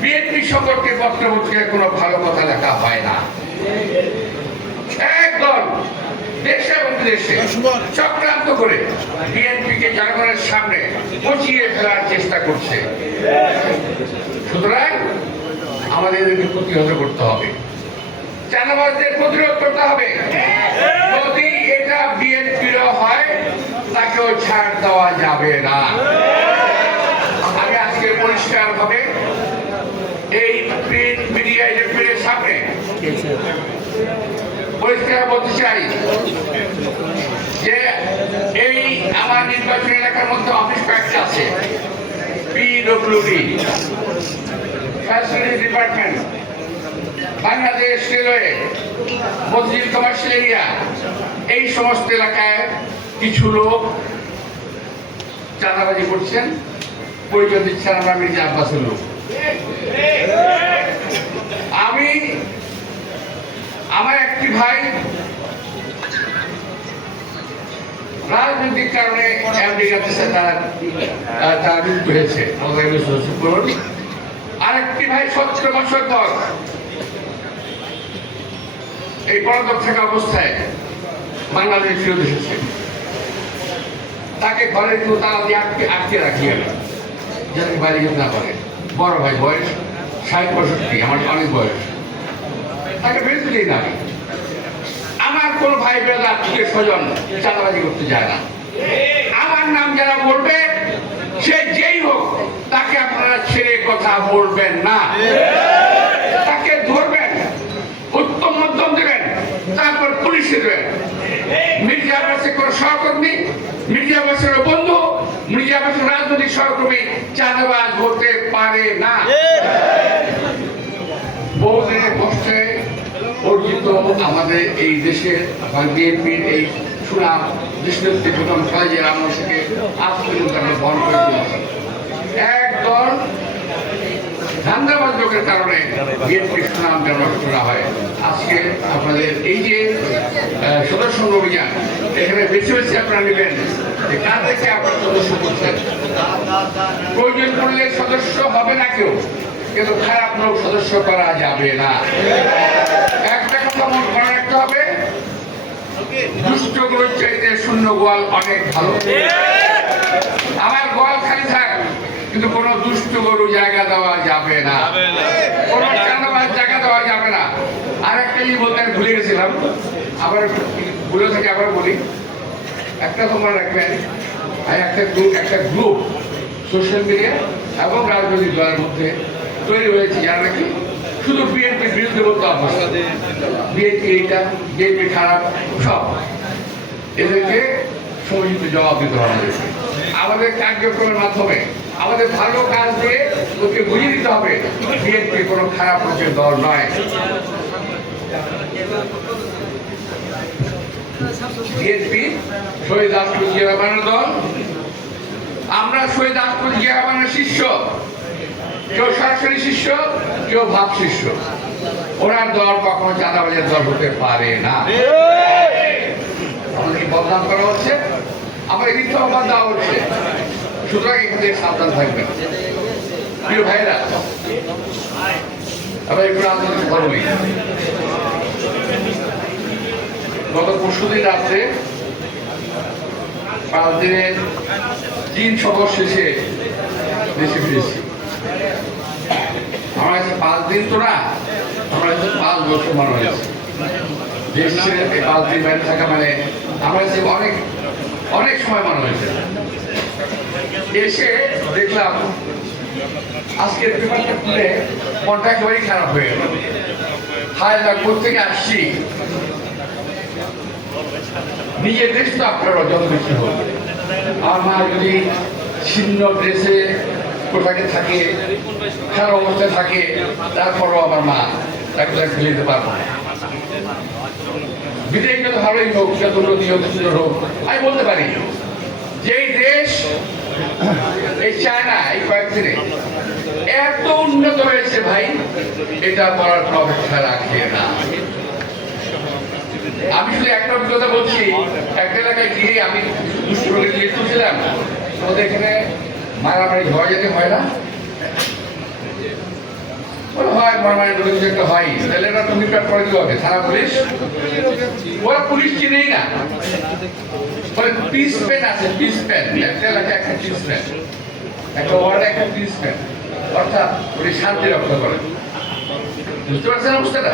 BNP সম্পর্কে পত্রপত্রিকায় কোনো ভালো কথা লেখা হয় না। একদল দেশে এবং বিদেশে চক্রান্ত করে বিএনপিকে জনগণের সামনে পচিয়ে ফেলার চেষ্টা করছে। সুতরাং আমাদের এদেরকে প্রতিহত করতে হবে, চাঁদাবাজদের প্রতিরোধ করতে হবে। যদি এটা বিএনপির হয় তাকেও ছাড় দেওয়া যাবে না। আমি আজকে পরিষ্কার ভাবে এই প্রিন্ট মিডিয়া এর সামনে পরিষ্কার বলতে চাই যে এই আমার নির্বাচনী এলাকার মধ্যে অফিস কয়েকটা আছে, PWD, facility department, Bangladesh railway, মসজিদ কমার্শিয়াল এরিয়া, এই সমস্ত এলাকায় কিছু লোক চাঁদাবাজি করছেন, পরিচয় দিচ্ছেন আমরা মির্জা আব্বাসের লোক। আমার একটি ভাই রাজনৈতিক কারণে আমেরিকাতে তার মৃত্যু হয়েছে, আরেকটি ভাই 17 বছর পর এই পলাতক থাকা অবস্থায় বাংলাদেশে ফিরত এসেছে। তাকে ঘরে তালা দিয়ে আটকে রাখিয়ে যেন বাইরে যেতে না পারে। বড় ভাই বয়স 60-65, আমার অনেক বয়স, তাকে বেরোতে দিই না। আমার কোন ভাই বেলা আত্মীয় স্বজন চাঁদাবাজি করতে যায় না। আমার নাম যারা বলবে সে যেই হোক তাকে আপনারা ছেড়ে কথা বলবেন না, তাকে ধরবেন, উত্তম মধ্যম দেবেন, তারপর পুলিশে দেবেন। মির্জা আব্বাসের কোন সহকর্মী, মির্জা আব্বাসের বন্ধু, মির্জা আব্বাসের রাজনৈতিক সহকর্মী চাঁদাবাজ হতে পারে না। বহুদিনের কষ্টে অর্জিত আমাদের এই দেশের বিএনপির এই সুনাম দেশনেত্রী প্রথম খালেদা আমল থেকে আজ পর্যন্ত আমরা বহন করে চলেছি। একদল ধান্দাবাজ লোকের কারণে বিএনপির সুনাম যেন নষ্ট হয়। আজকে আপনাদের এই যে সদস্য অভিযান, এখানে বেছে বেছে আপনারা নেবেন যে কার থেকে আপনারা সদস্য করছেন। প্রয়োজন পড়লে সদস্য হবে না কেউ, কিন্তু খারাপ লোক সদস্য করা যাবে না। একটা কথা মনে রাখতে হবে, দুষ্ট গরুর চাইতে শূন্য গোয়াল অনেক ভালো। আমার গোয়াল খালি থাক, কিন্তু কোনো দুষ্ট গরু জায়গা দেওয়া যাবে না, কোনো চাঁদাবাজ জায়গা দেওয়া যাবে না। আর একটা জিনিস বলতে আমি ভুলে গেছিলাম, আবার ভুলে থেকে আবার বলি। একটা তোমরা রাখবেন, একটা গ্রুপ সোশ্যাল মিডিয়া এবং রাজনৈতিক দলের মধ্যে তৈরি হয়েছে, যারা নাকি শুধু বিএনপির বিরুদ্ধে বলতে অভ্যস্ত। বিএনপি এইটা, বিএনপি খারাপ, সব এদেরকে সমুচিত জবাব দিতে হবে। আমাদের কার্যক্রমের মাধ্যমে আমাদের ভালো কাজ দিয়ে ওকে বুঝিয়ে দিতে হবে বিএনপি কোনো খারাপ পক্ষের দল নয়। বিএনপি শহীদ রাষ্ট্রপতি জিয়া রহমানের দল। আমরা শহীদ রাষ্ট্রপতি জিয়া রহমানের শিষ্য, কেউ সরাসরি শিষ্য, কেউ ভাব শিষ্য। ওনার দল কখনো চাঁদাবাজের দল হতে পারে না। আমাদেরকে বদনাম করা হচ্ছে, আমাদের মিথ্যা অপবাদ দেওয়া হচ্ছে। সুতরাং এখান থেকে সাবধান থাকবেন প্রিয় ভাইরা। আবার একটু রাজনৈতিক ধর্মী, গত পরশুদিন রাত্রে 5 দিনের 3 সফর শেষে দেশে ফিরেছি। আমার কাছে 5 দিন তো না, আমার কাছে 5 বছর মনে হয়েছে। দেশে 5 দিন বাইরে থাকা মানে আমার কাছে অনেক অনেক সময় মনে হয়েছে। এসে দেখলাম আজকের পেপারটা খুলে মনটা একেবারেই খারাপ হয়ে গেল। হায় না, কোথেকে আসছি, নিজের দেশ তো আপনার যত বেশি হোক। আমার মা যদি ছিন্ন ড্রেসে পোশাকে থাকে, খারাপ অবস্থায় থাকে, তারপরও আমার মা তাকে ফেলে দিতে পারবো না। বিদেশ যত ভালোই হোক, যত উন্নতি হোক, সুন্দর হোক, আমি বলতে পারি যে এই দেশ, এই চায়না এই কয়েকদিনে এত উন্নত হয়েছে ভাই, এটা বলার অপেক্ষা রাখে না। আমি শুধু একটা অভিজ্ঞতা বলছি। একটা এলাকায় গিয়ে আমি দুষ্ট রোগী লিস্ট করছিলাম, ওদের এখানে মারামারি ঝগড়া যেতে হয় না, হয় মর্মায় কিছু একটা হয়, তাহলে এরা তুমি কাট করে দিতে হবে থানা পুলিশ। ওরা পুলিশ চিনেই না, বলে পিস পেন আছে, পিস পেন একটা এলাকায় একটা পিস পেন, একটা ওয়ার্ডে একটা পিস পেন, অর্থাৎ উনি শান্তি রক্ষা করেন। বুঝতে পারছেন অবস্থাটা?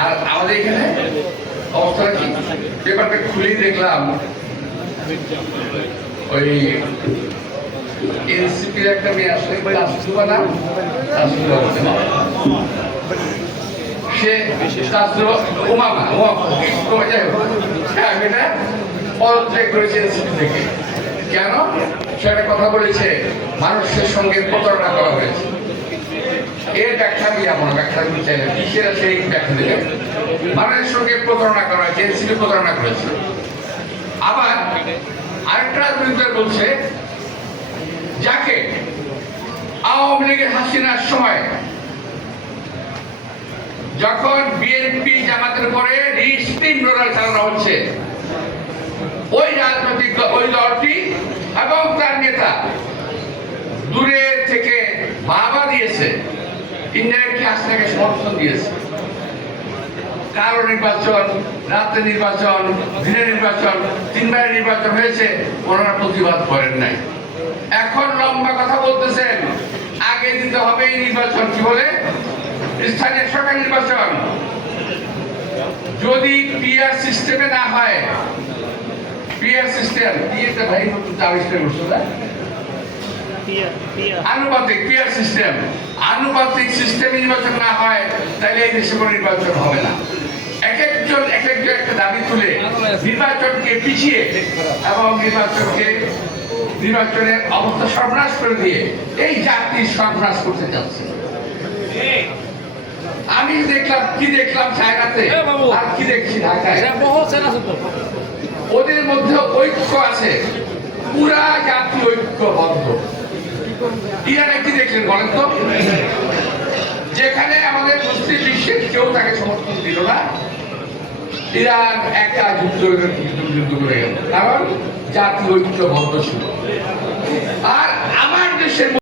আর আমাদের এখানে অবস্থাটা কি, পেপারটা খুলেই দেখলাম ওই এনসিপির একটা মেয়ে আসলে সে পদত্যাগ করেছে এনসিপি থেকে। কেন? সে একটা কথা বলেছে, মানুষের সঙ্গে প্রতারণা করা হয়েছে। এর ব্যাখ্যা আমি এমন ব্যাখ্যা করতে চাই না, কিসের আছে এই ব্যাখ্যা দেবেন। মানুষের সঙ্গে প্রতারণা করা হয়েছে, এনসিপি প্রতারণা করেছে। আবার আরেকটা রাজনীতি বলছে, যাকে আওয়ামী লীগের হাসিনার সময় যখন বিএনপি জামাতের উপরে স্পিন রোলার চালানো হচ্ছে, ওই রাজনৈতিক ওই দলটি এবং তার নেতা দূরে থেকে বাবা দিয়েছে, ইনডাইরেক্টলি হাসিনাকে সমর্থন দিয়েছে। কারো নির্বাচন, রাতে নির্বাচন, দিনে নির্বাচন, তিনবারের নির্বাচন হয়েছে, ওনারা প্রতিবাদ করেন নাই। এখন লম্বা কথা বলতেছেন, আগে দিতে হবে এই নির্বাচন, কি বলে স্থানীয় সরকার নির্বাচন। যদি পিআর সিস্টেমে না হয়, পিআর সিস্টেম পিএটা ভাই আবিষ্কার করছো না, আনুপাতিক পিআর সিস্টেম, আনুপাতিক সিস্টেমে নির্বাচন না হয় তাহলে এই দেশে কোনো নির্বাচন হবে না। এক একজন একটা দাবি তুলে নির্বাচনকে পিছিয়ে এবং নির্বাচনের অবস্থা সর্বনাশ করে দিয়ে এই জাতি সর্বনাশ করতে যাচ্ছে। আমি দেখলাম চায়নাতে, আর কি দেখছি ঢাকায়, ওদের মধ্যে ঐক্য আছে, পুরা জাতি ঐক্যবদ্ধ। ইরানে কি দেখলেন বলেন তো? যেখানে আমাদের মুসলিম বিশ্বের কেউ তাকে সমর্থন দিল না, ইরান একটা যুদ্ধ করে গেল, কারণ জাতি ঐক্যবদ্ধ ছিল। আর